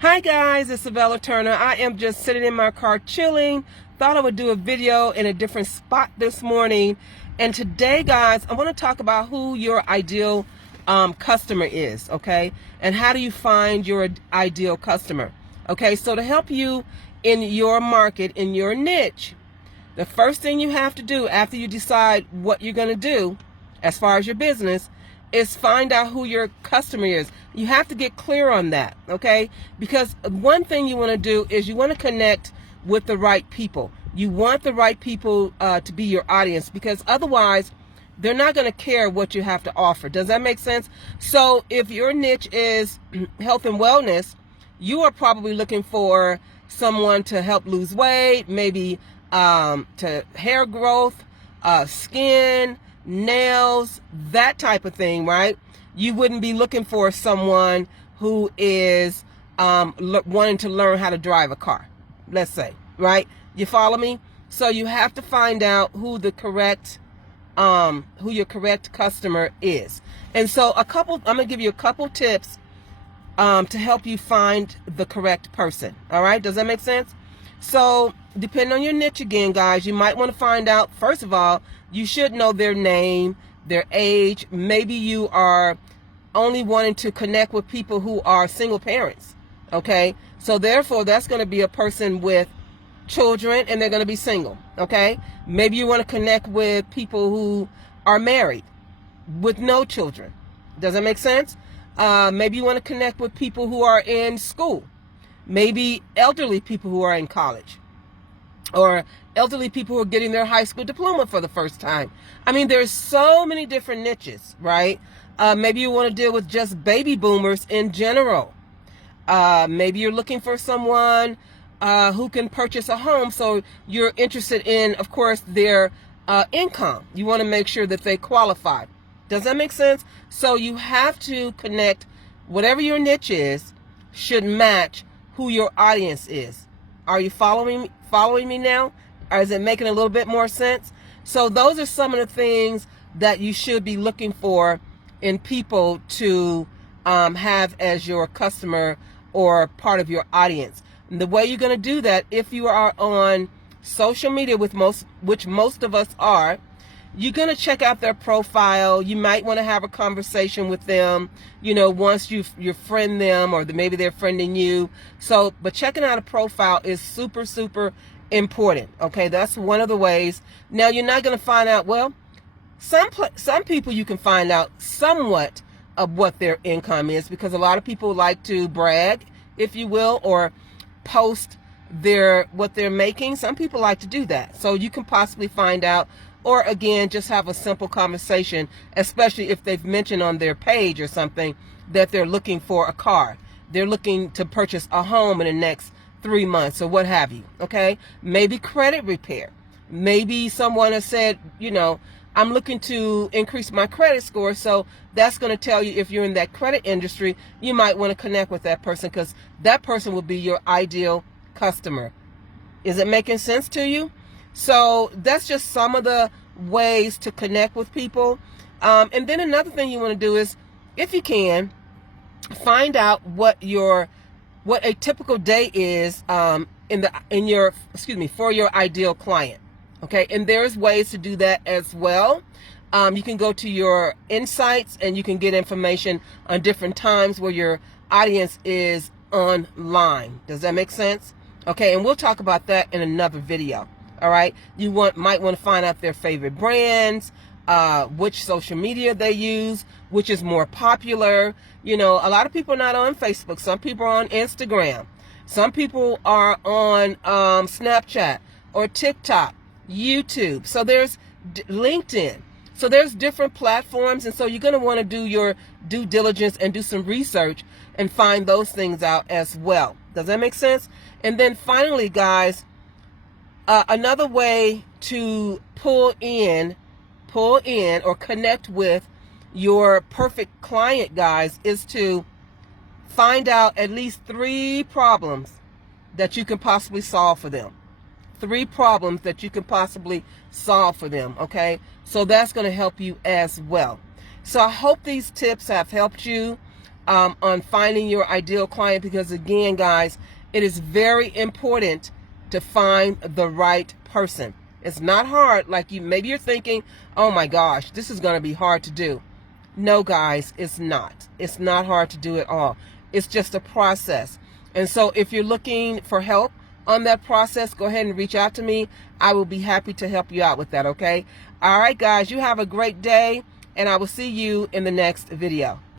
Hi guys, it's Savella Turner. I am just sitting in my car chilling. Thought I would do a video in a different spot this morning. And today, guys, I want to talk about who your ideal customer is, okay? And how do you find your ideal customer? Okay, so to help you in your market, in your niche, the first thing you have to do after you decide what you're going to do as far as your business is find out who your customer is. You have to get clear on that, okay? Because one thing you want to do is you want to connect with the right people. You want the right people to be your audience, because otherwise they're not going to care what you have to offer. Does that make sense? So if your niche is health and wellness, you are probably looking for someone to help lose weight, maybe to hair growth, skin, nails, that type of thing, right? You wouldn't be looking for someone who is wanting to learn how to drive a car, let's say, right? You follow me? So you have to find out who the correct who your correct customer is. And so I'm gonna give you a couple tips to help you find the correct person. All right, does that make sense? So depending on your niche, again, guys, you might want to find out, first of all, you should know their name, their age. Maybe you are only wanting to connect with people who are single parents, okay? So therefore, that's going to be a person with children and they're going to be single, okay? Maybe you want to connect with people who are married with no children. Does that make sense? Maybe you want to connect with people who are in school. Maybe elderly people who are in college, or elderly people who are getting their high school diploma for the first time. I mean, there's so many different niches, right? Maybe you want to deal with just baby boomers in general. Maybe you're looking for someone who can purchase a home, so you're interested in, of course, their income. You want to make sure that they qualify. Does that make sense? So you have to connect. Whatever your niche is should match who your audience is. Are you following me now? Or is it making a little bit more sense? So those are some of the things that you should be looking for in people to have as your customer or part of your audience. And the way you're going to do that, if you are on social media, which most of us are, you're going to check out their profile. You might want to have a conversation with them, you know, once you friend them, or maybe they're friending you. So, but checking out a profile is super, super important. Okay, that's one of the ways. Now, you're not going to find out, well, some people you can find out somewhat of what their income is, because a lot of people like to brag, if you will, or post what they're making. Some people like to do that. So you can possibly find out. Or again, just have a simple conversation, especially if they've mentioned on their page or something that they're looking for a car. They're looking to purchase a home in the next 3 months or what have you, okay? Maybe credit repair. Maybe someone has said, you know, I'm looking to increase my credit score. So that's going to tell you, if you're in that credit industry, you might want to connect with that person, because that person will be your ideal customer. Is it making sense to you? So that's just some of the ways to connect with people. And then another thing you want to do is, if you can, find out what a typical day is for your ideal client. Okay, and there's ways to do that as well. You can go to your insights and you can get information on different times where your audience is online. Does that make sense? Okay, and we'll talk about that in another video. All right, you might want to find out their favorite brands, which social media they use, which is more popular. You know, a lot of people are not on Facebook. Some people are on Instagram. Some people are on Snapchat or TikTok, YouTube. So there's LinkedIn. So there's different platforms, and so you're going to want to do your due diligence and do some research and find those things out as well. Does that make sense? And then finally, guys, another way to pull in or connect with your perfect client, guys, is to find out at least 3 problems that you can possibly solve for them. 3 problems that you can possibly solve for them, okay? So that's going to help you as well. So I hope these tips have helped you. on finding your ideal client, because again, guys, it is very important to find the right person. It's not hard. Like maybe you're thinking, oh my gosh, this is going to be hard to do. No, guys, it's not. It's not hard to do at all. It's just a process. And so if you're looking for help on that process, go ahead and reach out to me. I will be happy to help you out with that, okay? All right, guys, you have a great day, and I will see you in the next video.